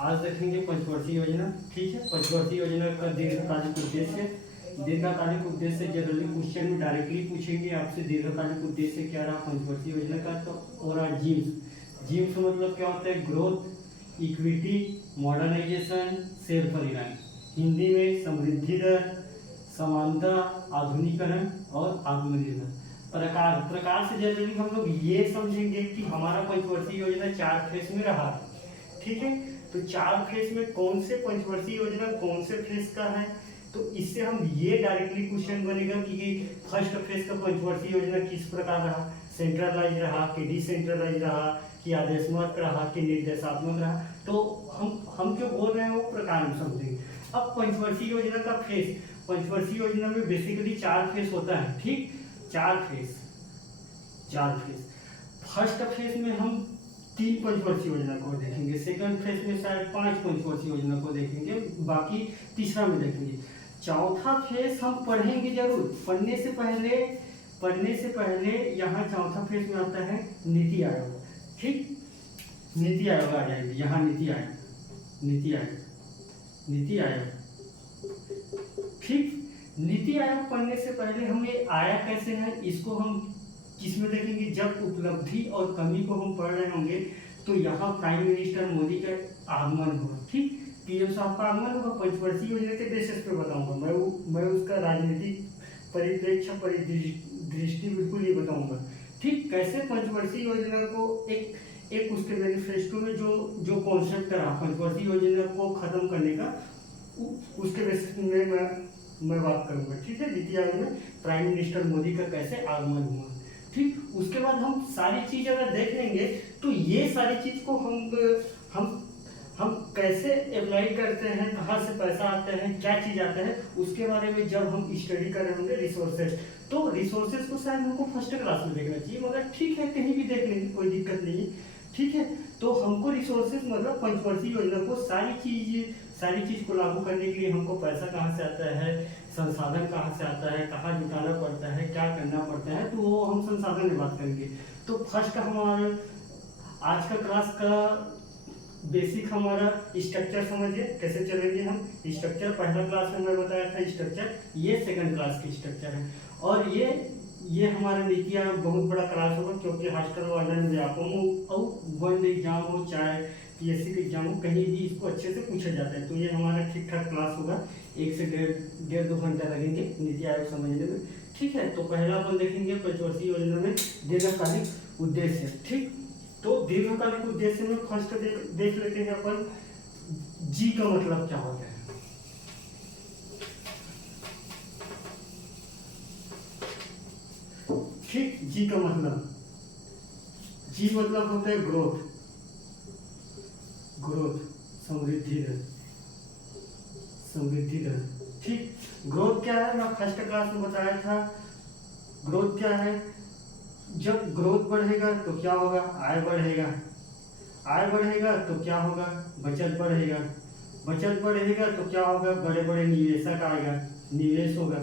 आज देखेंगे पंचवर्षीय योजना। ठीक है, पंचवर्षीय योजना का दीर्घकालिक उद्देश्य। दीर्घकालिक उद्देश्य जनरली क्वेश्चन में डायरेक्टली पूछेंगे आपसे, दीर्घकालिक उद्देश्य क्या रहा पंचवर्षीय योजना का। तो और जिम्स जिम्स मतलब क्या होता है? Growth, equity, modernisation, self reliance. Hindi में समृद्धि दर, समानता, आधुनिकरण और आत्मनिर्भर। प्रकार से जनरली हम लोग ये समझेंगे कि हमारा पंचवर्षीय योजना 4 फेज में रहा है। ठीक है, तो 4 फेज में कौन से पंचवर्षीय योजना कौन से फेज का है, तो इससे हम ये डायरेक्टली क्वेश्चन बनेगा कि फर्स्ट फेज का पंचवर्षीय योजना किस प्रकार रहा, सेंट्रलाइज रहा कि डिसेंट्रलाइज रहा कि आदेशात्मक रहा कि निर्देशात्मक रहा। तो हम जो बोल रहे हैं वो प्रकार में समझेंगे। अब पंचवर्षीय योजना का फेज, पंचवर्षीय योजना में बेसिकली 4 फेज होता है। ठीक, 4 फेज। फर्स्ट फेज में हम 3 पंचवर्षीय योजना को देखेंगे, सेकंड फेज में शायद 5 पंचवर्षीय योजना को देखेंगे, बाकी तीसरा में देखेंगे। चौथा फेज हम पढ़ेंगे जरूर, पढ़ने से पहले यहाँ चौथा फेज में आता है नीति आयोग। ठीक, नीति आयोग आ जाएंगे यहाँ, नीति आयोग। ठीक, नीति आयोग पढ़ने से पहले हमें आया कैसे है इसको हम किसमें देखेंगे, जब उपलब्धि और कमी को हम पढ़ रहे होंगे तो यहाँ प्राइम मिनिस्टर मोदी का आगमन होगा। ठीक, पीएम साहब का आगमन होगा। पंचवर्षीय योजना के बेसिस पे बताऊंगा मैं उसका राजनीतिक परिप्रेक्ष्य परिदृष्टि बिल्कुल ये बताऊंगा। ठीक, कैसे पंचवर्षीय योजना को एक उसके मैनिफेस्टो में जो कॉन्सेप्ट रहा पंचवर्षीय योजना को खत्म करने का, उसके बेसिस में मैं बात करूंगा। ठीक है, नीति आयोग में प्राइम मिनिस्टर मोदी का कैसे आगमन हुआ। ठीक, उसके बाद हम सारी चीज अगर देख लेंगे तो ये सारी चीज को हम कैसे अप्लाई करते हैं, कहाँ से पैसा आता है, क्या चीज आता है, उसके बारे में जब हम स्टडी कर रहे होंगे रिसोर्सेज, तो रिसोर्सेज को शायद हमको फर्स्ट क्लास में देखना चाहिए, मगर ठीक है कहीं भी देख लेंगे, कोई दिक्कत नहीं है। ठीक है, तो हमको रिसोर्सेज मतलब पंचवर्षीय योजना को सारी चीज को लागू करने के लिए हमको पैसा कहाँ से आता है, संसाधन कहाँ से आता है, कहाँ जुटाना पड़ता है, क्या करना पड़ता है, तो वो हम संसाधन में बात करेंगे। तो फर्स्ट हमारा आज का क्लास का बेसिक हमारा स्ट्रक्चर समझिए कैसे चलेंगे हम। स्ट्रक्चर पहला क्लास में मैं बताया था स्ट्रक्चर, ये सेकंड क्लास की स्ट्रक्चर है। और ये हमारा नीति आयोग बहुत बड़ा क्लास होगा, क्योंकि हॉस्टल वार्डन व्यापम और वन एग्जाम हो चाहे पीएससी का एग्जाम हो, कहीं भी इसको अच्छे से पूछा जाता है। तो ये हमारा ठीक ठाक क्लास होगा, 1 से 1.5-2 घंटा लगेंगे नीति आयोग समझने में। ठीक है, तो पहला अपन देखेंगे पंचवर्षीय योजना में दीर्घकालिक उद्देश्य। ठीक, तो दीर्घकालिक उद्देश्य में फर्स्ट देख लेते हैं अपन जी का मतलब क्या होता है। ठीक, जी का मतलब होता है ग्रोथ, समृद्धि दर। ठीक, ग्रोथ क्या है, मैं फर्स्ट क्लास में बताया था। ग्रोथ क्या है, जब ग्रोथ बढ़ेगा तो क्या होगा, आय बढ़ेगा तो क्या होगा, बचत बढ़ेगा तो क्या होगा, बड़े बड़े निवेशक आएगा, निवेश होगा।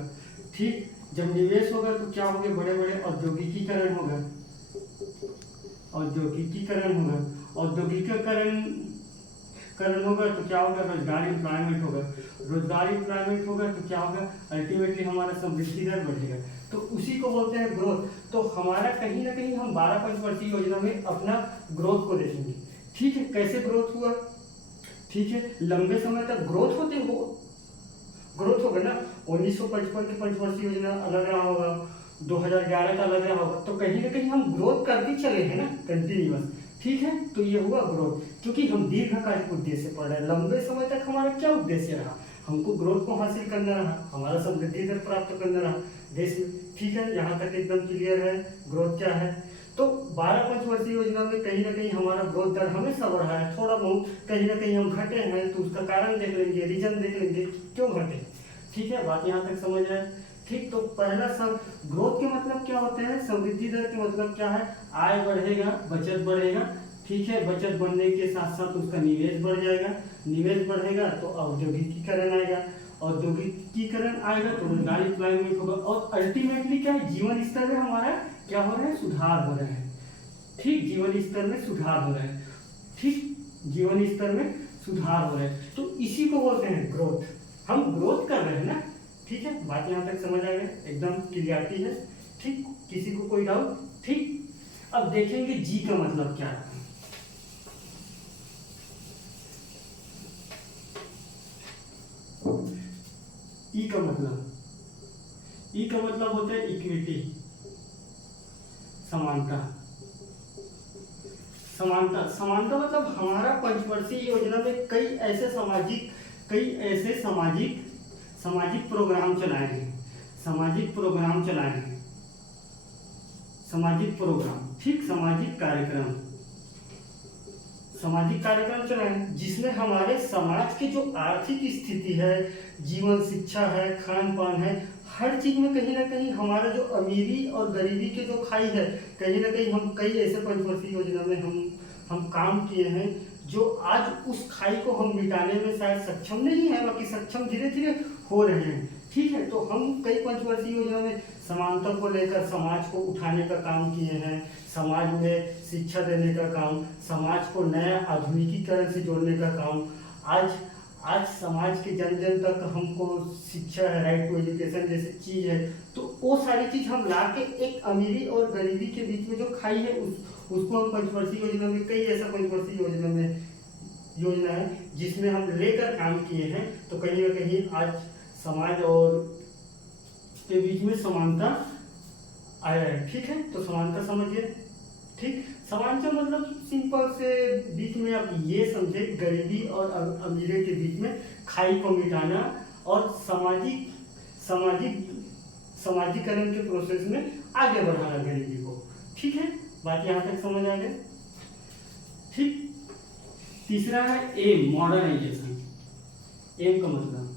ठीक, जब निवेश होगा तो क्या होगा, बड़े बड़े औद्योगिकीकरण होगा, औद्योगिकीकरण होगा तो क्या होगा, रोजगार एम्प्लॉयमेंट होगा तो क्या होगा, अल्टीमेटली हमारा समृद्धि दर बढ़ेगा। तो उसी को बोलते हैं ग्रोथ। तो हमारा कहीं ना कहीं हम 12 पंचवर्षीय योजना में अपना ग्रोथ को देखेंगे। ठीक है, कैसे ग्रोथ हुआ। ठीक है, लंबे समय तक ग्रोथ होगा ना। 1955 की पंचवर्षीय योजना अलग रहा होगा, 2011 का अलग रहा होगा, तो कहीं ना कहीं हम ग्रोथ करते चले हैं ना कंटिन्यूअस। ठीक है, तो ये हुआ ग्रोथ, क्योंकि हम दीर्घकालिक उद्देश्य पढ़ रहे हैं। लंबे समय तक हमारा क्या उद्देश्य रहा, हमको ग्रोथ को हासिल करना रहा, हमारा समृद्धि दर प्राप्त करना रहा देश में। ठीक है, यहाँ तक एकदम क्लियर है ग्रोथ क्या है। तो 12 पंचवर्षीय योजना में कहीं ना कहीं हमारा ग्रोथ दर हमेशा बढ़ा है, थोड़ा बहुत कहीं ना कहीं हम घटे हैं, तो उसका कारण देख लेंगे, रीजन देख लेंगे क्यों घटे। ठीक है, बात यहाँ तक समझ आए। ठीक, तो पहला सब ग्रोथ के मतलब क्या होते हैं, समृद्धि दर के मतलब क्या है, आय बढ़ेगा, बचत बढ़ेगा। ठीक है, बचत बढ़ने के साथ साथ उसका निवेश बढ़ जाएगा, निवेश बढ़ेगा तो औद्योगिकीकरण आएगा, औद्योगिकीकरण आएगा तो रोजगार एम्प्लॉयमेंट होगा, और अल्टीमेटली क्या है, जीवन स्तर में हमारा क्या हो रहा है, सुधार हो रहा है। ठीक, जीवन स्तर में सुधार हो रहा है। ठीक, जीवन स्तर में सुधार हो रहा है, तो इसी को बोलते हैं ग्रोथ। हम ग्रोथ कर रहे हैं ना, ठीक है, बात यहाँ तक समझ आ गया, एकदम क्लियरिटी है, ठीक, किसी को कोई डाउट? ठीक, अब देखेंगे जी का मतलब क्या है। ई का मतलब होता है इक्विटी, समानता। समानता मतलब हमारा पंचवर्षीय योजना में कई ऐसे सामाजिक प्रोग्राम चलाए हैं, सामाजिक प्रोग्राम, ठीक, सामाजिक कार्यक्रम चलाए हैं, जिसमें हमारे समाज की जो आर्थिक स्थिति है, जीवन, शिक्षा है, खान पान है, हर चीज में कहीं ना कहीं हमारा जो अमीरी और गरीबी के जो खाई है, कहीं ना कहीं हम कई ऐसे पंचवर्षीय योजना में हम काम किए हैं, जो आज उस खाई को हम मिटाने में शायद सक्षम नहीं है, बाकी सक्षम धीरे धीरे हो रहे हैं, ठीक है। तो हम कई पंचवर्षीय योजना में समानता को लेकर समाज को उठाने का काम किए हैं, समाज में शिक्षा देने का काम, समाज को नया आधुनिकीकरण से जोड़ने का काम। आज समाज के जन जन तक हमको शिक्षा है, राइट टू एजुकेशन जैसी चीज है, तो वो सारी चीज हम ला के एक अमीरी और गरीबी के बीच में जो खाई है उसको हम पंचवर्षीय योजना में, कई ऐसा पंचवर्षीय योजना है जिसमें हम लेकर काम किए हैं। तो कहीं ना कहीं आज समाज और के बीच में समानता आया है, ठीक है। तो समानता समझिए, ठीक। समानता मतलब सिंपल से बीच में आप ये समझे, गरीबी और अमीरी के बीच में खाई को मिटाना और समाजीकरण के प्रोसेस में आगे बढ़ाना गरीबी को, ठीक है। बात यहाँ तक समझ आ गया, ठीक। तीसरा है एम, मॉडर्नाइजेशन। एम का मतलब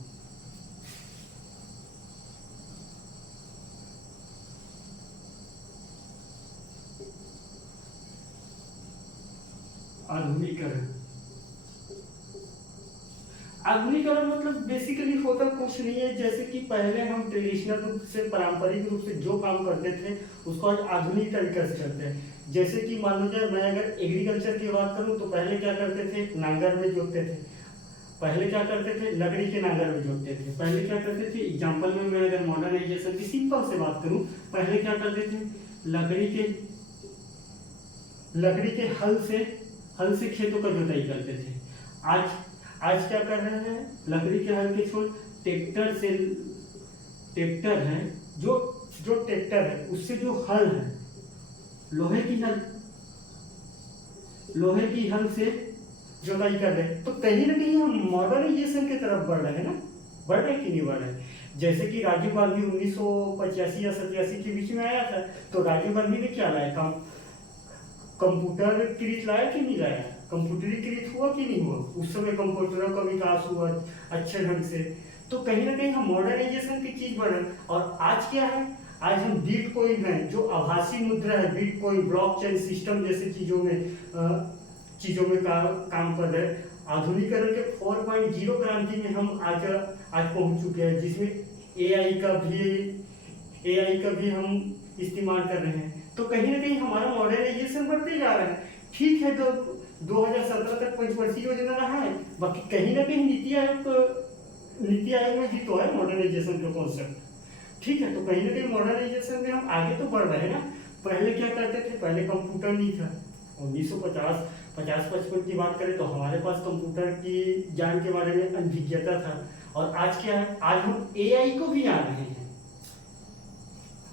आधुनिकीकरण। आधुनिकीकरण मतलब बेसिकली होता कुछ नहीं है, जैसे कि पहले हम ट्रेडिशनल रूप से, पारंपरिक रूप से जो काम करते थे उसको आज आधुनिक तरीके से करते हैं। जैसे कि मान लो जाए, मैं अगर एग्रीकल्चर की बात करूं तो पहले क्या करते थे, नांगर में जोतते थे, पहले क्या करते थे, लकड़ी के नांगर में जोतते थे, पहले क्या करते थे, एग्जाम्पल में मैं अगर मॉडर्नाइजेशन की सिंपल से बात करूं, पहले क्या करते थे, लकड़ी के हल से खेतों का जुताई करते थे। आज क्या कर रहे हैं, लकड़ी के हल के छोड़ ट्रैक्टर है, जो ट्रैक्टर है उससे जो हल है, लोहे की हल से जुताई कर रहे हैं। तो कहीं ना कहीं हम मॉडर्नाइजेशन की तरफ बढ़ रहे हैं ना, बढ़ रहे कि नहीं बढ़ रहे। जैसे कि राजीव गांधी 1985 या 87 के बीच में आया था, तो राजीव गांधी ने क्या लाया, कंप्यूटरीकृत लाया कि नहीं लाया, कंप्यूटरीकृत हुआ कि नहीं हुआ, उस समय कंप्यूटरों का विकास हुआ अच्छे ढंग से। तो कहीं ना कहीं हम मॉडर्नाइजेशन की चीज बढ़ रहे हैं। और आज क्या है, आज हम बिटकॉइन है, जो आभासी मुद्रा है, बिटकॉइन, ब्लॉकचेन सिस्टम जैसे चीजों में काम कर रहे हैं। आधुनिकीकरण के 4.0 क्रांति में हम आज पहुंच चुके हैं, जिसमें एआई का भी हम इस्तेमाल कर रहे हैं। तो कहीं ना कहीं हमारा मॉडर्नाइजेशन बढ़ते जा रहा है, ठीक है। तो 2017 तक पंचवर्षीय योजना रहा है, बाकी कहीं ना कहीं नीति आयोग में भी तो है मॉडर्नाइजेशन का कॉन्सेप्ट, ठीक है। तो कहीं ना कहीं मॉडर्नाइजेशन में हम आगे तो बढ़ रहे हैं ना। पहले क्या करते थे, पहले कंप्यूटर नहीं था। 1950-55 की बात करें तो हमारे पास कंप्यूटर की ज्ञान के बारे में अनभिज्ञता था। और आज क्या है, आज हम एआई को भी जान रहे हैं,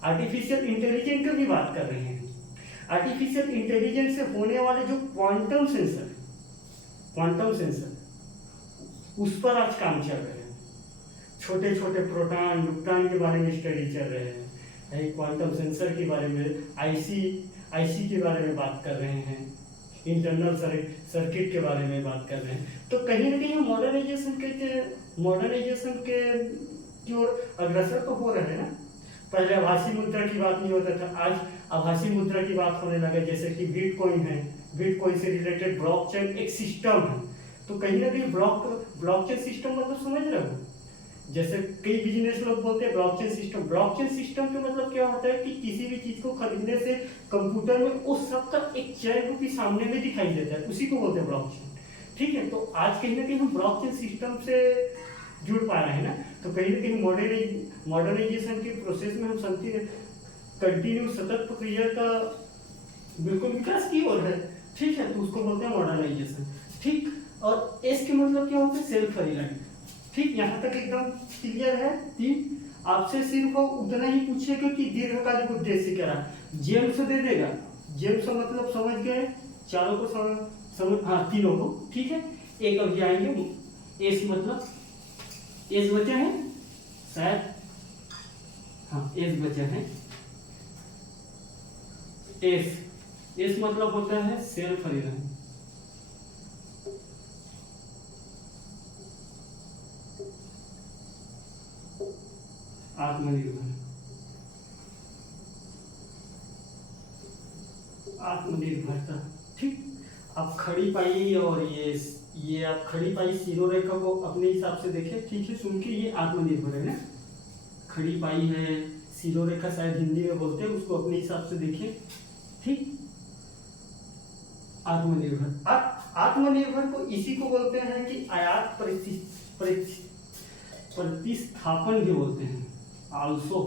आर्टिफिशियल इंटेलिजेंस की भी बात कर रहे हैं। आर्टिफिशियल इंटेलिजेंस से होने वाले जो क्वांटम सेंसर उस पर आज काम चल रहे हैं। छोटे छोटे प्रोटॉन न्यूट्रॉन के बारे में स्टडी चल रहे हैं, क्वांटम सेंसर के बारे में, आईसी के बारे में बात कर रहे हैं, इंटरनल सर्किट के बारे में बात कर रहे हैं। तो कहीं ना कहीं हम मॉडर्नाइजेशन के की ओर अग्रसर तो हो रहे हैं ना। पहले आभासी मुद्रा की बात नहीं होता था, आज आभासी मुद्रा की बात होने लगा। जैसे कि बिटकॉइन है, बिटकॉइन से रिलेटेड ब्लॉकचेन एक सिस्टम है। तो कहीं ना कहीं ब्लॉकचेन सिस्टम मतलब समझ रहे हो, जैसे कई बिजनेस लोग बोलते हैं ब्लॉकचेन सिस्टम का मतलब क्या होता है कि किसी भी चीज को खरीदने से कंप्यूटर में उस सब का एक चयन रूपी सामने में दिखाई देता है, उसी को बोलते हैं ब्लॉकचेन, ठीक है, तो आज कहीं ना कहीं हम ब्लॉकचेन सिस्टम से जुड़ पा रहे हैं ना, तो कहीं ना कहीं मॉडर्नाइजेशन के प्रोसेस में हम समझते हैं कंटिन्यू सतत प्रक्रिया का बिल्कुल विकास की ओर है। ठीक है, तो उसको बोलते हैं मॉडर्नाइजेशन। ठीक, और एस के मतलब क्या होता है? Self reliant. ठीक, यहाँ तक एकदम क्लियर है। तीन, आपसे सिर्फ वो उतना ही पूछेगा कि दीर्घकालिक उद्देश्य क्या रहा। जेम्स दे देगा, जेम्स मतलब समझ गए, चारों को समझ, हाँ तीनों को। ठीक है, एक अभी आएंगे। एस मतलब एस बचा है शायद, हाँ एस बचा है। एस मतलब होता है सेल्फ रिलायंट। आत्मनिर्भर, आत्मनिर्भरता। ठीक, आप खड़ी पाई और ये आप खड़ी पाई सीरो रेखा को अपने हिसाब से देखें। ठीक है, सुन के ये आत्मनिर्भर है ना, खड़ी पाई है, सीरो रेखा शायद हिंदी में बोलते हैं, उसको अपने हिसाब से देखें। ठीक, आत्मनिर्भर। आत्मनिर्भर को इसी को बोलते हैं कि आयात प्रतिस्थापन भी बोलते हैं। आल्सो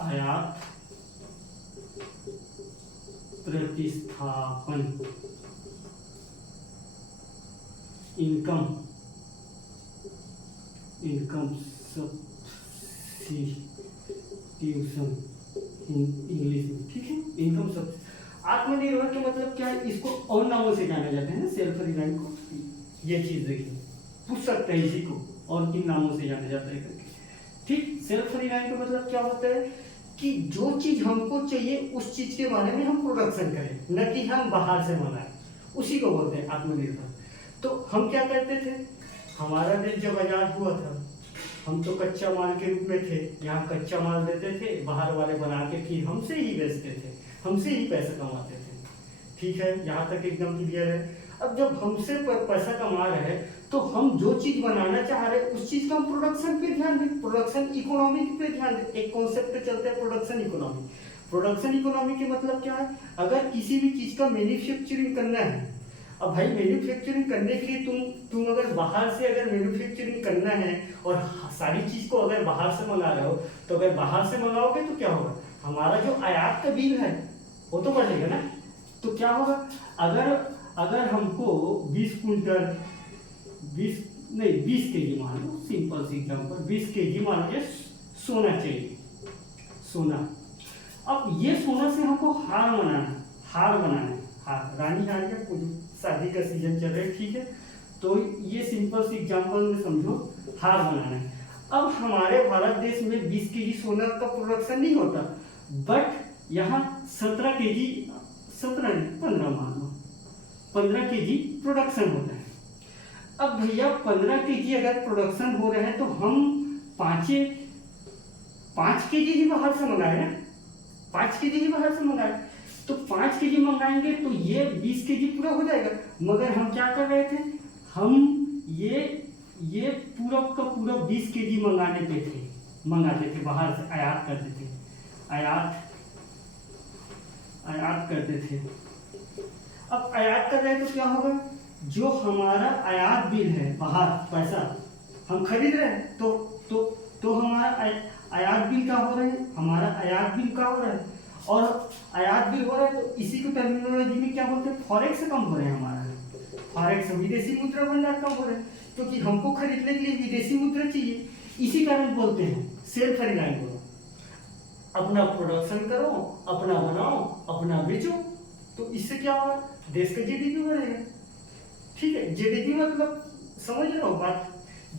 आयात प्रतिस्थापन, इनकम सब्स्टिट्यूशन इंग्लिश में। ठीक है, इनकम सब। आत्मनिर्भर के मतलब क्या है? इसको और नामों से जाना जाता है ना, सेल्फ रिलायंट को। ये चीज देखिए, पूछ सकते हैं इसी को और किन नामों से जाना जाता है करके। ठीक, सेल्फ रिलायंट का मतलब क्या होता है कि जो चीज हमको चाहिए उस चीज के बारे में हम प्रोडक्शन करें, न कि हम बाहर से मंगाएं, उसी को बोलते हैं आत्मनिर्भर। तो हम क्या करते थे, हमारा देश जब आजाद हुआ था, हम तो कच्चा माल के रूप में थे, यहाँ कच्चा माल देते थे, बाहर वाले बना के फिर हमसे ही बेचते थे, हमसे ही पैसा कमाते थे। ठीक है, यहाँ तक एकदम क्लियर है। अब जब हमसे पैसा कमा रहे हैं तो हम जो चीज बनाना चाह रहे हैं उस चीज का हम प्रोडक्शन पे ध्यान दें, प्रोडक्शन इकोनॉमी पे ध्यान दें। एक कॉन्सेप्ट पे चलते हैं प्रोडक्शन इकोनॉमी। प्रोडक्शन इकोनॉमी के मतलब क्या है? अगर किसी भी चीज का मैन्युफैक्चरिंग करना है, अब भाई मैन्युफैक्चरिंग करने के लिए तुम अगर बाहर से अगर मैन्युफैक्चरिंग करना है और सारी चीज को अगर बाहर से मंगा रहे हो, तो अगर बाहर से मंगाओगे तो क्या होगा? हमारा जो आयात का बिल है वो तो बढ़ेगा ना। तो क्या होगा, अगर हमको 20 कुंटल 20 केजी मान लो, सिंपल सी एग्जांपल, 20 केजी मान लो सोना चाहिए, सोना। अब ये सोना से हमको हार बनाना है, हार, रानी हार या कुछ शादी का सीजन चल रहा है। ठीक है, तो ये सिंपल सी एग्जांपल में समझो, हार बनाना है। अब हमारे भारत देश में 20 केजी सोना का प्रोडक्शन नहीं होता, बट यहाँ 17 केजी, 15 मान लो, 15 केजी प्रोडक्शन होता है। अब भैया 15 केजी अगर प्रोडक्शन हो रहे हैं तो हम 5 केजी ही बाहर से मंगाए ना, 5 केजी ही बाहर से मंगाए, तो 5 केजी मंगाएंगे तो ये 20 केजी पूरा हो जाएगा। मगर हम क्या कर रहे थे, हम ये पूरा का पूरा 20 केजी मंगाते थे बाहर से, आयात करते थे, आयात करते थे। अब आयात कर रहे हैं तो क्या होगा, जो हमारा आयात बिल है, बाहर पैसा हम खरीद रहे हैं, तो हमारा आयात बिल क्या हो रहा है, हमारा आयात बिल क्या हो रहा है, और आयात बिल हो रहा है तो इसी को टर्मिनोलॉजी में क्या बोलते हैं, फॉरेक्स कम हो रहे हैं हमारा, फॉरेक्स विदेशी मुद्रा भंडार कम हो रहा है, क्योंकि हमको खरीदने के लिए विदेशी मुद्रा चाहिए। इसी कारण बोलते हैं सेल्फ रिलायंट करो, अपना प्रोडक्शन करो, अपना बनाओ, अपना बेचो, तो इससे क्या होगा, देश का जीडीपी बढ़ेगा। ठीक है, जीडीपी मतलब समझ रहे हो बात,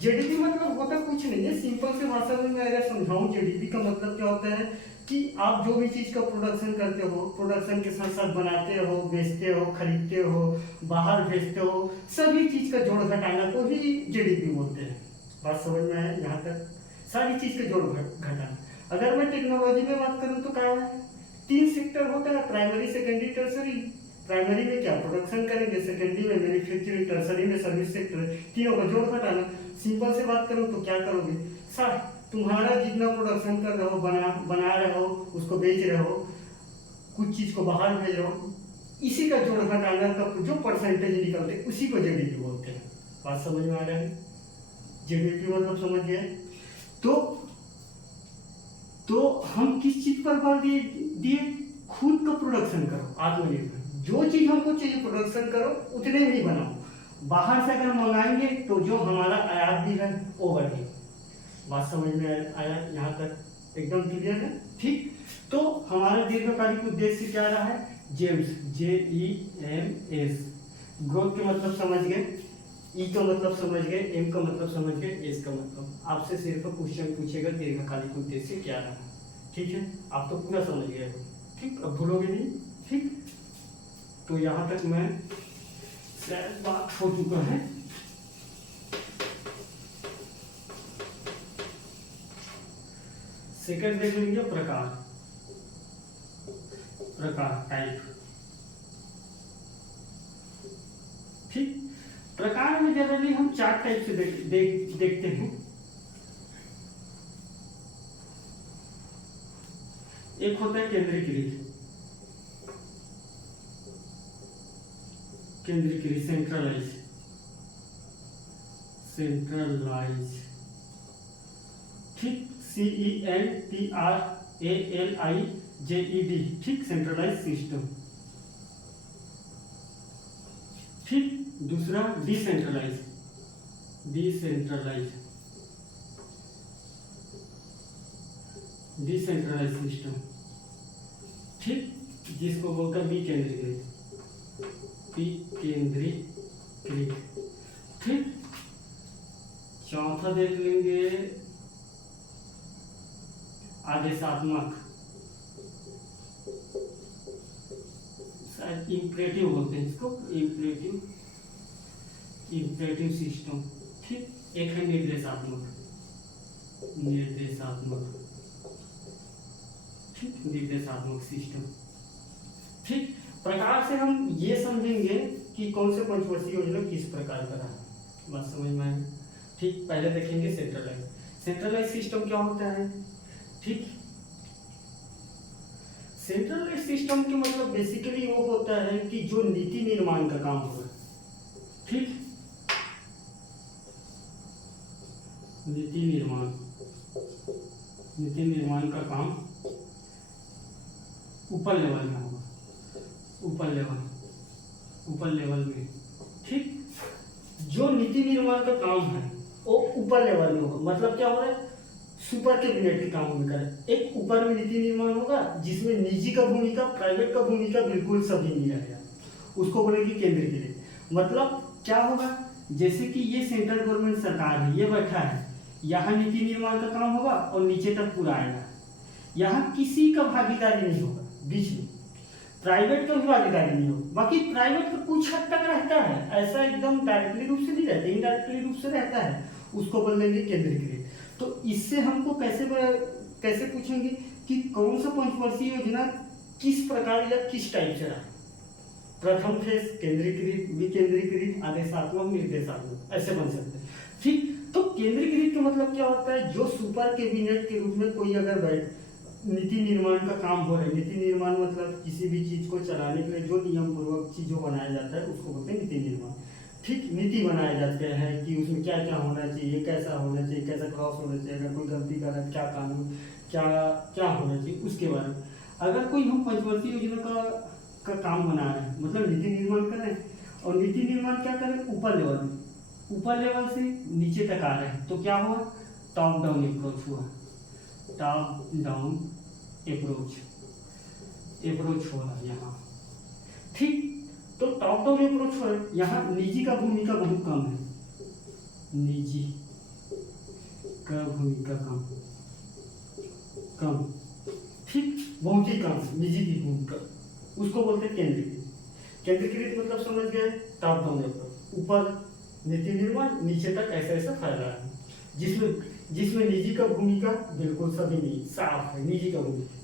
जीडीपी मतलब होता कुछ नहीं है, सिंपल से भाषा में मैं अगर समझाऊं, जीडीपी का मतलब क्या होता है कि आप जो भी चीज का प्रोडक्शन करते हो, प्रोडक्शन के साथ साथ बनाते हो, बेचते हो, खरीदते हो, बाहर भेजते हो, सभी चीज का जोड़ घटाना को ही जीडीपी बोलते हैं। बात समझ में आया यहाँ तक, सारी चीज का जोड़ घटाना। अगर मैं टेक्नोलॉजी में बात करूँ तो क्या है, 3 सेक्टर होता है, प्राइमरी, सेकेंडरी, टर्सरी। प्राइमरी में क्या प्रोडक्शन करेंगे, सेकेंडरी में मैन्युफैक्चरिंग, टर्सरी में सर्विस सेक्टर, तीनों का जोड़ घटाना। सिंपल से बात करूं तो क्या करोगे, सर तुम्हारा जितना प्रोडक्शन कर रहे हो, बना रहे हो, उसको बेच रहे हो, कुछ चीज को बाहर भेज रहे हो, इसी का जोड़ घटाना का जो परसेंटेज निकलते हैं उसी को जीडीपी बोलते हैं। बात समझ में आ रहा है? जीडीपी मतलब समझ गए। तो हम किस चीज पर बल दिए? खुद का प्रोडक्शन करो, आत्मनिर्भर। जो चीज हमको चाहिए प्रोडक्शन करो, उतने में ही बनाओ। बाहर से अगर मंगाएंगे तो जो हमारा आयात भी है वो बढ़ेगा। बात समझ में आया? यहाँ तक एकदम क्लियर है? ठीक। तो हमारा दीर्घकालिक उद्देश्य क्या रहा है? James, JEMS। ग्रोथ के मतलब समझ गए, ई का मतलब समझ गए, एम का मतलब समझ गए, एस का मतलब। आपसे सिर्फ क्वेश्चन पूछेगा दीर्घकालिक उद्देश्य क्या रहा। ठीक है, आप तो पूरा समझ गए हो। ठीक, अब भूलोगे नहीं। ठीक, तो यहाँ तक मैं शायद बात हो चुका है। सेकंड देख लीजिए, प्रकार टाइप। ठीक, प्रकार में जनरली हम 4 टाइप से देखते हैं। एक होता है केंद्रीकृत, सेंट्रलाइज। ठीक, CENTRALIZED। ठीक, सेंट्रलाइज सिस्टम। ठीक, दूसरा डिसेंट्रलाइज सिस्टम। ठीक, जिसको बोलते हैं विकेंद्रीकृत। ठीक, चौथा देख लेंगे आदेशात्मक, शायद इम्परेटिव बोलते हैं इसको, इम्परेटिव सिस्टम। ठीक, एक है निर्देशात्मक। ठीक, निर्देशात्मक सिस्टम। ठीक, प्रकार से हम ये समझेंगे कि कौन से पंचवर्षीय योजना किस प्रकार का रहा। बात समझ में आए? ठीक, पहले देखेंगे सेंट्रलाइज सिस्टम क्या होता है। ठीक, सेंट्रलाइज सिस्टम के मतलब बेसिकली वो होता है कि जो नीति निर्माण का काम होगा। ठीक, नीति निर्माण का काम ऊपर लेवल में होगा, ऊपर लेवल में। ठीक, जो नीति निर्माण का काम है वो ऊपर लेवल में होगा। मतलब क्या हो रहा है? सुपर कैबिनेट के काम में करे। एक ऊपर में नीति निर्माण होगा जिसमें निजी का भूमिका, प्राइवेट का भूमिका बिल्कुल सभी नहीं रहेगा, उसको बोलेंगे केंद्रीकृत। मतलब क्या होगा? जैसे कि ये सेंट्रल गवर्नमेंट सरकार है, ये बैठा है, यहाँ नीति निर्माण का काम होगा और नीचे तक पूरा आएगा। यहाँ किसी का भागीदारी नहीं होगा, बीच में प्राइवेट का भी भागीदारी नहीं होगा। बाकी प्राइवेट का कुछ हद तक रहता है, ऐसा एकदम डायरेक्टली रूप से नहीं रहता, इनडायरेक्टली रूप से रहता है, उसको बोल देंगे केंद्रीकृत। तो इससे हमको कैसे पूछेंगे कि कौन सा पंचवर्षीय योजना किस प्रकार या किस टाइप से रहा। प्रथम फेज केंद्रीकृत, विकेंद्रीकृत, आदेशात्मक, निर्देशात्मक, ऐसे बन सकते हैं। ठीक, तो केंद्रीकृत का मतलब क्या होता है? जो सुपर कैबिनेट के रूप में कोई अगर नीति निर्माण का काम हो रहा है। नीति निर्माण मतलब किसी भी चीज को चलाने के लिए जो नियम पूर्वक चीजों बनाया जाता है उसको बोलते हैं नीति निर्माण। ठीक, नीति बनाए जाते हैं कि उसमें क्या क्या होना चाहिए, कैसा होना चाहिए, कैसा क्रॉस होना चाहिए, अगर कोई गलती कर रहा है क्या कानून, क्या होना चाहिए, उसके बारे में। अगर कोई हम पंचवर्षीय योजना का काम बना रहे हैं, मतलब नीति निर्माण कर रहे हैं, और नीति निर्माण क्या करें? ऊपर लेवल से नीचे तक आ रहे हैं, तो क्या हुआ? टॉप डाउन अप्रोच हुआ। टॉप डाउन अप्रोच हो रहा है यहाँ। ठीक, तो टॉप डाउन अप्रोच हो रहा है, यहाँ निजी का भूमिका बहुत कम है, निजी का भूमिका कम। ठीक, बहुत ही कम निजी की भूमिका, उसको बोलते हैं केंद्रीकृत मतलब समझ गए? टॉप डाउन अप्रोच, ऊपर नीति निर्माण, नीचे तक ऐसा फैला है, जिसमें निजी का भूमिका बिल्कुल सभी नहीं, साफ है। निजी का भूमिका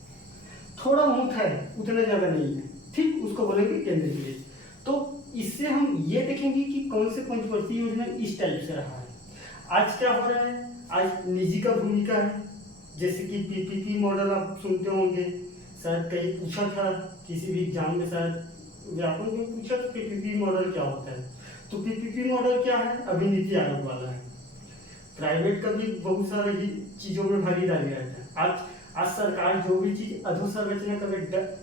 थोड़ा बहुत है, उतना ज्यादा नहीं है। ठीक, उसको बोलेंगे केंद्रीकृत। तो इससे हम ये देखेंगे कि कौन से पंचवर्षीय योजना इस टाइप से रहा है। आज क्या हो रहा है? आज निजी का भूमिका है, जैसे कि PPP मॉडल आप सुनते होंगे, शायद कहीं पूछा था किसी भी एग्जाम में, शायद व्यापक में पूछा तो पीपीपी मॉडल क्या होता है, तो पीपीपी मॉडल क्या है, अभी नीति आयोग वाला है। प्राइवेट का भी बहुत सारे ही चीजों में भागीदारी रहता है। आज सरकार जो भी चीज अधोसंरचना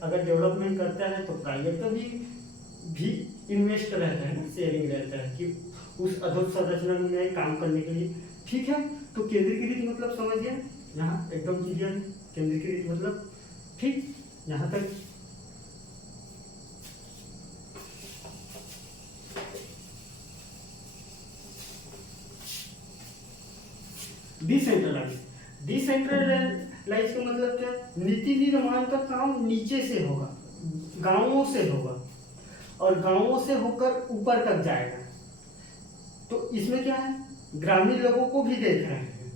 अगर डेवलपमेंट करता है तो प्राइवेट का भी इन्वेस्ट रहता है ना, शेयरिंग रहता है कि उस अधोसंरचना में काम करने के लिए। ठीक है, तो केंद्रीकृत मतलब समझ गया, यहाँ एकदम क्लियर है केंद्रीकृत मतलब। ठीक, यहाँ तक डिसेंट्रलाइज का मतलब क्या है, नीति निर्माण का काम नीचे से होगा, गांवों से होगा और गांवों से होकर ऊपर तक जाएगा। तो इसमें क्या है, ग्रामीण लोगों को भी देख रहे हैं।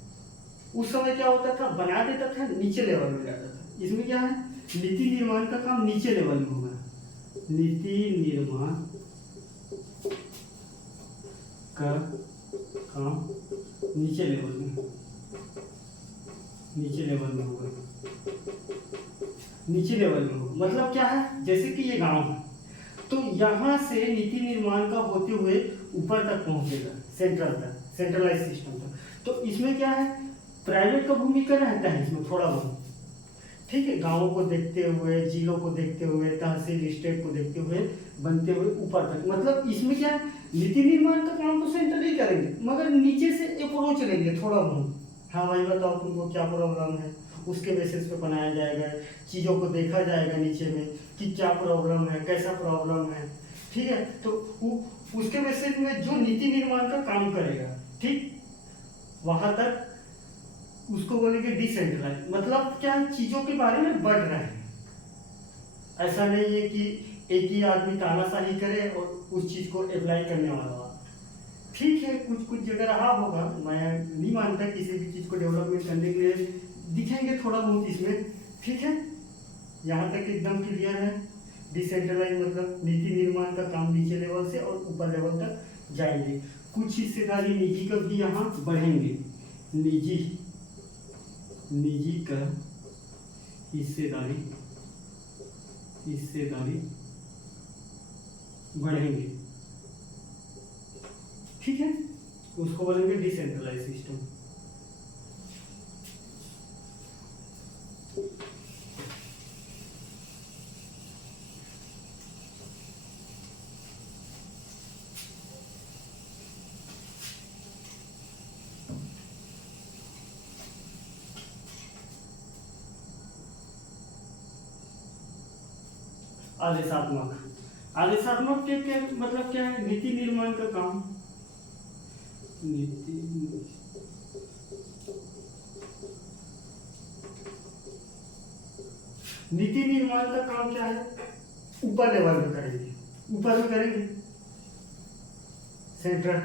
उस समय क्या होता था, बना देता था, नीचे लेवल में जाता था। इसमें क्या है, नीति निर्माण का काम नीचे लेवल में होगा, नीति निर्माण का काम नीचे लेवल में होगा, नीचे लेवल में होगा। मतलब क्या है, जैसे कि ये गांव है तो यहाँ से नीति निर्माण का होते हुए ऊपर तक पहुंचेगा, सेंट्रल तक, सेंट्रलाइज सिस्टम तक। तो इसमें क्या है, प्राइवेट का भूमिका रहता है इसमें थोड़ा बहुत। ठीक है, गांवों को देखते हुए, जिलों को देखते हुए, तहसील स्टेट को देखते हुए, बनते हुए ऊपर तक। मतलब इसमें क्या है, नीति निर्माण का काम तो सेंट्रल ही करेंगे मगर नीचे से अप्रोच लेंगे थोड़ा बहुत। हाँ भाई बताओ तुमको क्या प्रॉब्लम है, उसके बेसिस पे बनाया जाएगा, चीज़ों को देखा जाएगा नीचे में कि क्या प्रॉब्लम है, कैसा प्रॉब्लम है। ठीक है, तो उसके बेसिस में जो नीति निर्माण का काम करेगा, ठीक, वहां तक उसको बोलेंगे डिसेंट्रलाइज। मतलब क्या है, चीज़ों के बारे में बढ़ रहे हैं। ऐसा नहीं है कि एक ही आदमी तानाशाही करे और उस चीज़ को अप्लाई करने वाला हो। ठीक है, कुछ कुछ जगह रहा होगा, मैं नहीं मानता किसी भी चीज़ को डेवलपमेंट करने के लिए दिखेंगे थोड़ा बहुत इसमें। ठीक है, यहाँ तक एकदम क्लियर है। डिसेंट्रलाइज मतलब नीति निर्माण का काम नीचे लेवल से और ऊपर लेवल तक जाएंगे। कुछ हिस्सेदारी निजी का भी यहाँ बढ़ेंगे, निजी का हिस्सेदारी बढ़ेंगे। ठीक है, उसको बोलेंगे डिसेंट्रलाइज सिस्टम। आदेशात्मक के मतलब क्या है, नीति निर्माण का काम। नीति निर्माण का काम क्या है, ऊपर लेवल में करेंगे, ऊपर में करेंगे सेंट्रल।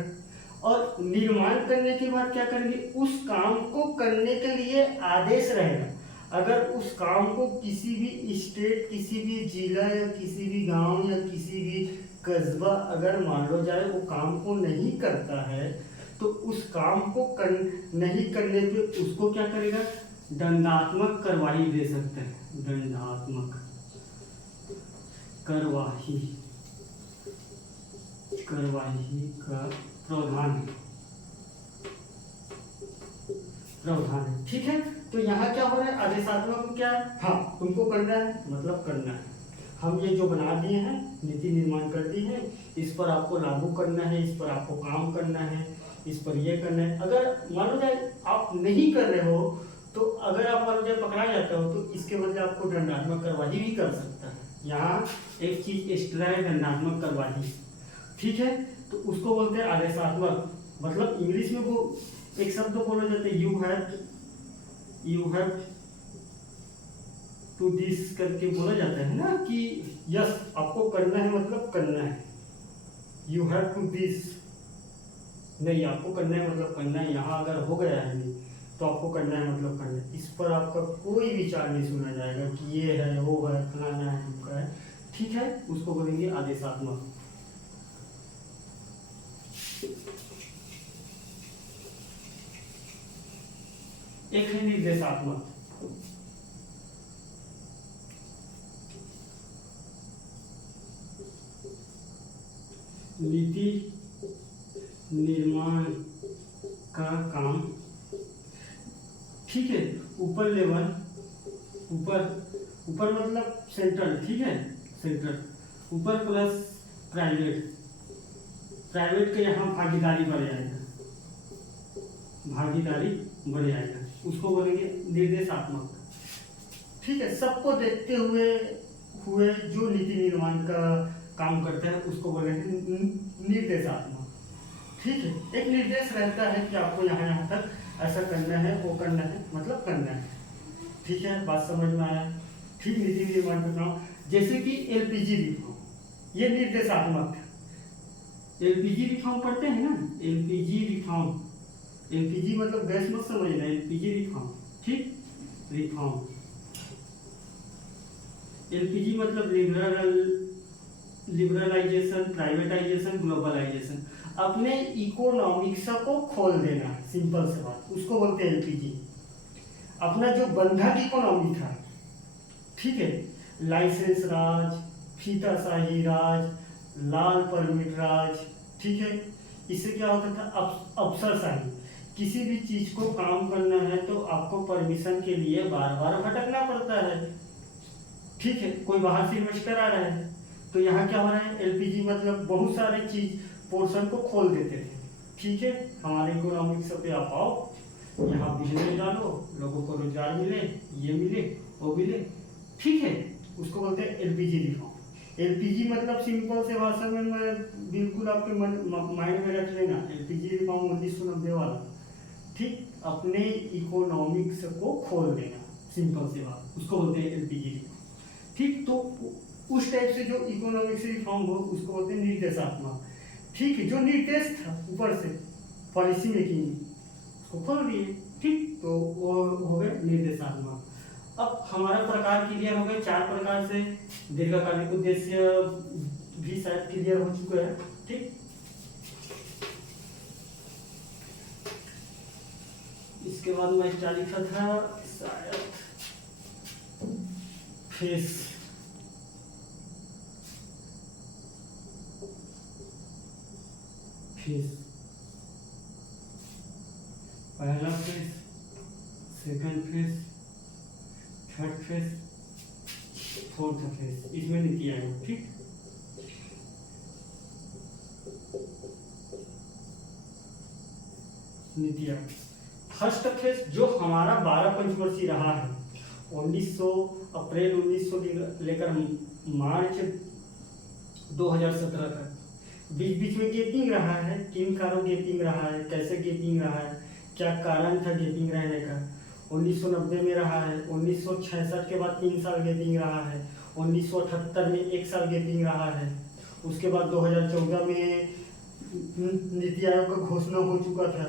और निर्माण करने के बाद क्या करेंगे, उस काम को करने के लिए आदेश रहेगा। अगर उस काम को किसी भी स्टेट, किसी भी जिला या किसी भी गांव या किसी भी कस्बा अगर मान लो जाए वो काम को नहीं करता है, तो उस काम को नहीं करने पे उसको क्या करेगा, दंडात्मक कार्रवाई दे सकते हैं। दंडात्मक कार्रवाई का प्रावधान। ठीक है, तो यहाँ क्या हो रहा है, आदेशात्मक में क्या है, हाँ तुमको करना है मतलब करना है। हम ये जो बना दिए हैं, नीति निर्माण कर दी है, इस पर आपको लागू करना है, इस पर आपको काम करना है, इस पर ये करना है। अगर मान लो जाए आप नहीं कर रहे हो, तो अगर आप मान लो जाए पकड़ा जाता हो, तो इसके बदले आपको दंडात्मक कार्रवाई भी कर सकता है। यहाँ एक चीज एक्स्ट्रा है, दंडात्मक कार्रवाई। ठीक है, तो उसको बोलते हैं आदेशात्मक। मतलब इंग्लिश में वो एक शब्द बोला जाता है, यू हैव टू दिस करके बोला जाता है ना, कि यस आपको करना है मतलब करना है। यू हैव टू दिस नहीं, आपको करना है मतलब करना है। यहाँ अगर हो गया है नहीं तो आपको करना है मतलब करना है। इस पर आपका कोई विचार नहीं सुना जाएगा कि ये है, वो है, फलाना है, ढुका है। ठीक है, उसको बोलेंगे आदेशात्मक। एक है निर्देशात्मक। नीति निर्माण का काम, ठीक है। ऊपर लेवल, ऊपर ऊपर मतलब सेंट्रल, ठीक है, सेंट्रल ऊपर प्लस प्राइवेट, प्राइवेट के यहाँ भागीदारी बढ़ जाएगा, भागीदारी बढ़ जाएगा, उसको बोलेंगे निर्देशात्मक, ठीक है। सबको देखते हुए हुए जो नीति निर्माण का काम करता है उसको बोलेंगे निर्देशात्मक, ठीक है। एक निर्देश रहता है कि आपको यहाँ यहाँ तक ऐसा करना है, वो करना है, मतलब करना है, ठीक है। बात समझ में आया, ठीक। नीति निर्माण का काम, जैसे कि एलपीजी रिफॉर्म, ये निर्देशात्मक था। एलपीजी रिफॉर्म पढ़ते हैं ना, एलपीजी रिफॉर्म, एलपीजी मतलब गैस मत समझना, एलपीजी रिफॉर्म, ठीक, रिफॉर्म। एलपीजी मतलब लिबरलाइजेशन, प्राइवेटाइजेशन, ग्लोबलाइजेशन, अपने इकोनॉमिक्स को खोल देना, सिंपल से बात, उसको बोलते हैं एलपीजी। अपना जो बंधक इकोनॉमी था, ठीक है, लाइसेंस राज, फीताशाही राज, लाल परमिट राज, ठीक है, इससे क्या होता था, अफसरशाही। किसी भी चीज को काम करना है तो आपको परमिशन के लिए बार बार भटकना पड़ता है, ठीक है। कोई बाहर से इन्वेस्टर आ रहा है तो यहाँ क्या हो रहा है, एलपीजी मतलब बहुत सारे चीज पोर्शन को खोल देते थे, ठीक है। हमारे इकोनॉमिक्स पे आप आओ, यहाँ बिजनेस डालो, लोगों को रोजगार मिले, ये मिले, वो मिले, ठीक है, उसको बोलते हैं एलपीजी रिफॉर्म। एलपीजी मतलब सिंपल से भाषा में मैं बिल्कुल आपके माइंड में रख लेना, एलपीजी रिफॉर्म 1990 वाला, ठीक, अपने इकोनॉमिक्स को खोल देना, सिंपल से बात, उसको बोलते हैं एलपीजी रिफॉर्म, ठीक। तो उस टाइप से जो इकोनॉमिक्स रिफॉर्म हो उसको बोलते हैं निर्देशात्मक, ठीक है। जो निर्देश था ऊपर से पॉलिसी मेकिंग, उसको खोल दिए, ठीक, तो वो हो गए निर्देशात्मक। अब हमारा प्रकार क्लियर हो गए, 4 प्रकार से। दीर्घकालिक उद्देश्य भी शायद क्लियर हो चुका है, ठीक। इसके बाद मैं क्या लिखा था, शायद फेस, फेस, पहला face, second face, third phase, fourth face, इसमें नीति आयोग, ठीक। नीति आयोग फर्स्ट फेस जो हमारा 12 पंचवर्षीय रहा है, 1900 अप्रैल 1900 लेकर मार्च 2017 तक, बीच बीच में गैपिंग रहा है, किन कारण गैपिंग रहा है, कैसे गैपिंग रहा है, क्या कारण था गैपिंग रहने का। 1990 में रहा है, 1966 के बाद 3 साल गैपिंग रहा है, 1978 में 1 साल गैपिंग रहा है, उसके बाद 2014 में नीति आयोग का घोषणा हो चुका था।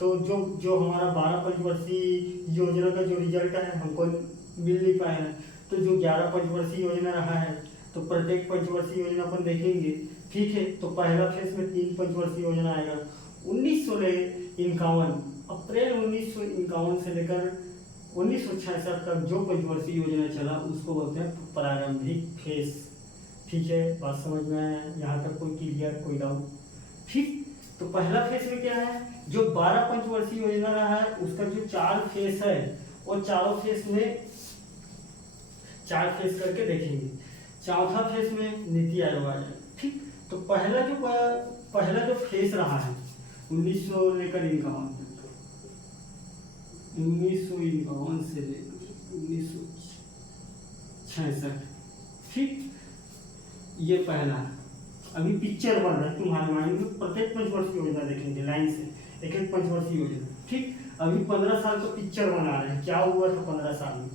तो जो हमारा 12 पंचवर्षीय योजना का जो रिजल्ट है हमको मिल नहीं पाया है, तो जो 11 पंचवर्षीय योजना रहा है तो प्रत्येक पंचवर्षीय योजना अपन देखेंगे, ठीक है। तो पहला फेज में 3 पंचवर्षीय योजना आएगा। 1951 अप्रैल 1951 से लेकर 1966 तक जो पंचवर्षीय योजना चला उसको बोलते हैं प्रारंभिक फेज, ठीक है। बात समझ में आया, यहाँ तक कोई क्लियर, कोई डाउट, ठीक। तो पहला फेज में क्या है, जो 12 पंचवर्षीय योजना रहा है उसका जो 4 फेज है वो चारों फेज में 4 फेज करके देखेंगे। चौथा फेज में नीति आयोग आ जाए, ठीक। तो पहला जो फेज रहा है 1900 लेकर 1951 से लेकर 1966, ठीक, ये पहला है। अभी पिक्चर बन रहा है तुम्हारे माइंड में, प्रत्येक पंचवर्षीय योजना देखेंगे लाइन से, एक एक पंचवर्षीय योजना, ठीक। अभी 15 साल का पिक्चर बना रहे हैं, क्या हुआ था 15 साल में।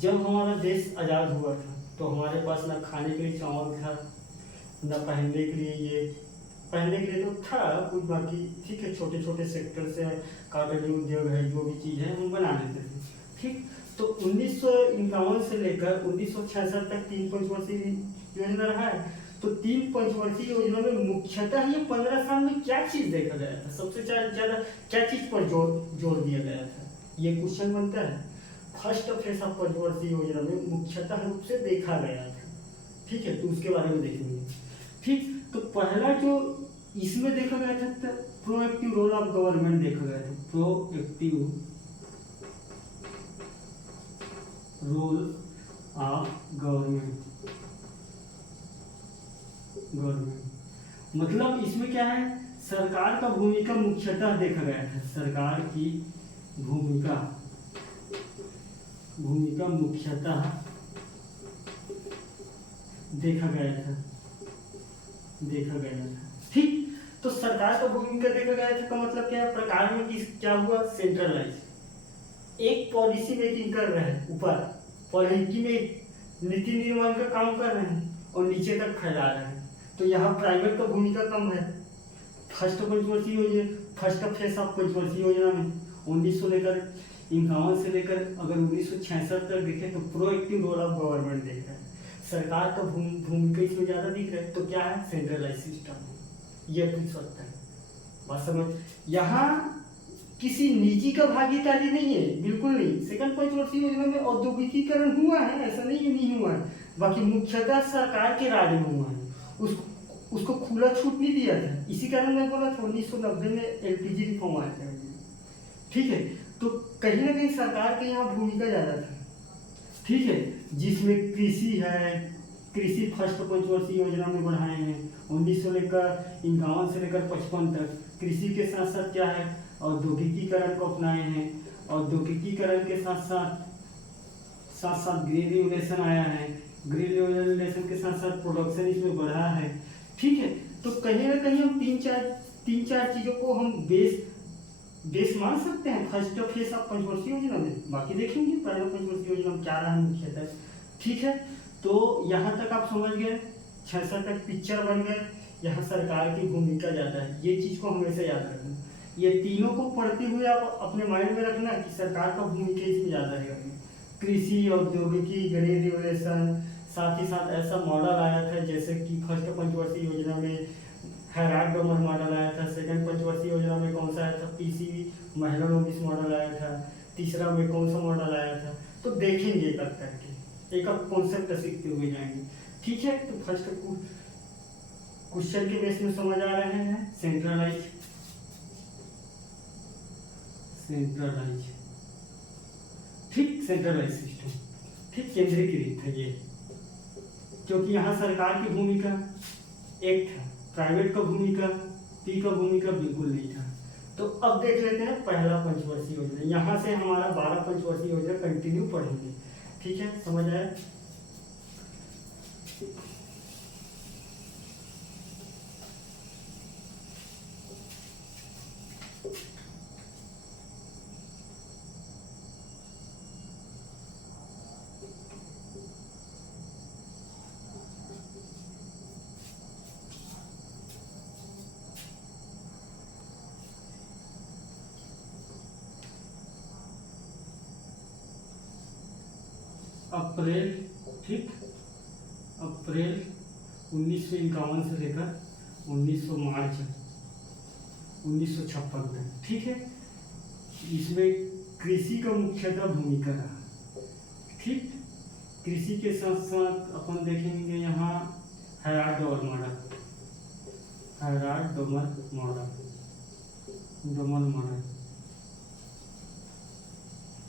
जब हमारा देश आज़ाद हुआ था तो हमारे पास ना खाने के लिए चावल था, ना पहनने के लिए, ये पहनने के लिए तो था कुछ, बाकी ठीक है छोटे छोटे सेक्टर से कागजी उद्योग है, जो भी चीज़ है हम बना लेते थे, ठीक। तो 1951 से लेकर 1966 तक 3 पंचवर्षीय योजना रहा है। तो 3 पंचवर्षीय योजना में मुख्यतः ये 15 साल में क्या चीज़ देखा गया था, सबसे ज़्यादा क्या चीज़ पर जोर दिया गया था, ये क्वेश्चन बनता है। फर्स्ट फेज ऑफ पंचवर्षीय योजना में मुख्यतः रूप से देखा गया था, ठीक है। तो उसके बारे में देखेंगे, ठीक। तो पहला जो इसमें देखा गया था प्रोएक्टिव रोल ऑफ गवर्नमेंट देखा गया था, प्रोएक्टिव रोल ऑफ गवर्नमेंट। मतलब इसमें क्या है, सरकार का भूमिका मुख्यतः देखा गया था, सरकार की भूमिका मुख्यतः देखा गया था। ठीक, तो सरकार का भूमिका देखा गया था का मतलब क्या है, प्रकार में क्या हुआ, सेंट्रलाइज, एक पॉलिसी मेकिंग कर रहे हैं, ऊपर पॉलिसी में नीति निर्माण का काम कर रहे हैं और नीचे तक फैला रहे हैं। तो यहाँ प्राइवेट का भूमिका कम है। फर्स्ट पंचवर्षीय योजना, फर्स्ट फेज ऑफ पंचवर्षीय योजना में 1951 से लेकर अगर 1966 तक देखें तो प्रोएक्टिव रोल ऑफ गवर्नमेंट देख रहा है, सरकार का भूमिका इसमें ज़्यादा दिख रहा है। तो क्या है, सेंट्रलाइज सिस्टम है, ये पूछ सकता है। बात समझ, यहाँ किसी निजी का भागीदारी नहीं है, बिल्कुल नहीं। सेकंड पंचवर्षीय योजना में औद्योगिकीकरण हुआ है, ऐसा नहीं हुआ है, बाकी मुख्यतः सरकार के राज में हुआ है, उसको खुला छूट नहीं दिया था। इसी कारण मैं बोला था 1990 में एलपीजी रिफॉर्म आया था। ठीक है, तो कहीं ना कहीं सरकार की यहाँ भूमिका ज़्यादा था। ठीक है, जिसमें कृषि है, कृषि फर्स्ट पंचवर्षीय योजना में बढ़ाए हैं 1951 से लेकर 55 तक। कृषि के साथ साथ क्या है, औद्योगिकीकरण को अपनाए हैं, औद्योगिकीकरण के साथ साथ ग्रीन रेवोल्यूशन आया है, ग्रीन रेवोल्यूशन के साथ साथ प्रोडक्शन इसमें बढ़ा है। ठीक है, तो कहीं ना कहीं हम तीन चार चीज़ों को हम बेस मान सकते हैं फर्स्ट फेज ऑफ पंचवर्षीय योजना में। बाकी देखेंगे पहले पंचवर्षीय योजना में क्या रहा मुख्यतः। ठीक है, तो यहाँ तक आप समझ गए, 66 तक पिक्चर बन गए। यहाँ सरकार की भूमिका ज़्यादा है, ये चीज़ को हमेशा याद रखना। ये तीनों को पढ़ते हुए आप अपने माइंड में रखना कि सरकार का भूमिका इसमें ज़्यादा है। कृषि, औद्योगिकी, ग्रीन रेवोल्यूशन, साथ ही साथ ऐसा मॉडल आया था जैसे कि फर्स्ट पंचवर्षीय योजना में हैराल्ड डोमर मॉडल आया था, सेकंड पंचवर्षीय योजना में कौन सा आया था, पीसीवी महिला नोटिस मॉडल आया था, तीसरा में कौन सा मॉडल आया था। तो देखेंगे एक करके, एक कॉन्सेप्ट सीखते हुए जाएंगे। ठीक है, तो फर्स्ट क्वेश्चन के बेस में समझ आ रहे हैं, सेंट्रलाइज ठीक, सेंट्रलाइज सिस्टम, ठीक, केंद्रीकृत है ये, क्योंकि यहाँ सरकार की भूमिका एक था, प्राइवेट का भूमिका बिल्कुल नहीं था। तो अब देख लेते हैं पहला पंचवर्षीय योजना। यहाँ से हमारा 12 पंचवर्षीय योजना कंटिन्यू पढ़ेंगे। ठीक है, समझ आया। अप्रैल 1951 से लेकर 1900 मार्च 1956 तक। ठीक है, इसमें कृषि का मुख्यतः भूमिका रहा। ठीक, कृषि के साथ साथ अपन देखेंगे यहाँ हैराल्ड डोमर मॉडल।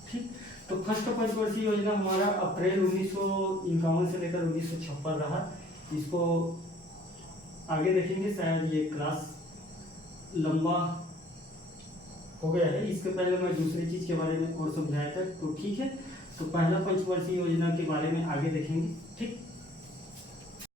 ठीक, तो फर्स्ट पंचवर्षीय योजना हमारा अप्रैल 1951 से लेकर 1956 रहा। इसको आगे देखेंगे, शायद ये क्लास लंबा हो गया है, इसके पहले मैं दूसरी चीज़ के बारे में और समझाया था। तो ठीक है, तो पहला पंचवर्षीय योजना के बारे में आगे देखेंगे। ठीक।